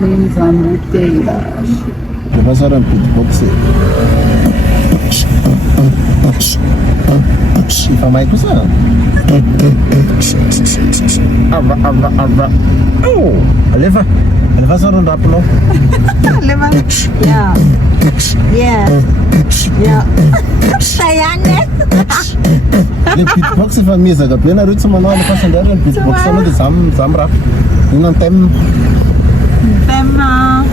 Les embouteillages. Je vais faire un beatbox. Il fait mal tout ça. Oh, allez va. Elle va se rendre à plat. Yeah. Yeah. Yeah. Sayang deh. Le beatbox est famille, ça doit bien être tout le monde. Le façon d'aller le beatbox, ça me dit sam rap. Il en thème. Tena.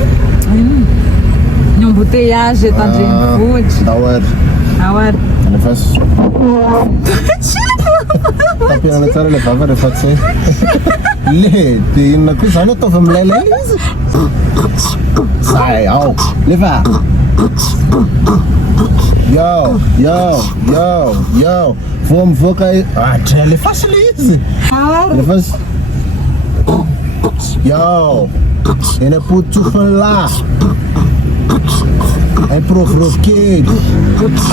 Embouteillages et tant de food. Dauer. Awar. Elle faz. Tapi ang nagsara le papa refat se. Le, tin na ku sana to family le. Sai, au. Leva. Yo, yo, yo, yo. Vamos focar. Ah, ele faz isso. Ele faz. Yo. Ele put tu lá. Aí provoquei.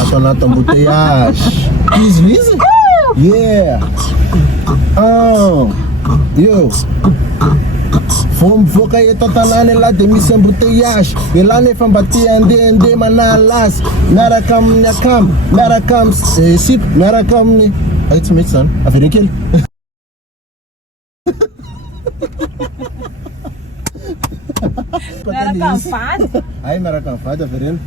Até na embouteillages. Easy. Yeah. Oh. Yo. Vamos focar aí totalmente lá de missa embouteillages. E lá nem fam batia ande manalas. Nara kam sip, nara kam ni. Aí tu me san. A ver aquele. Nara kam fad. Ay, nara kam fad, a ver ele.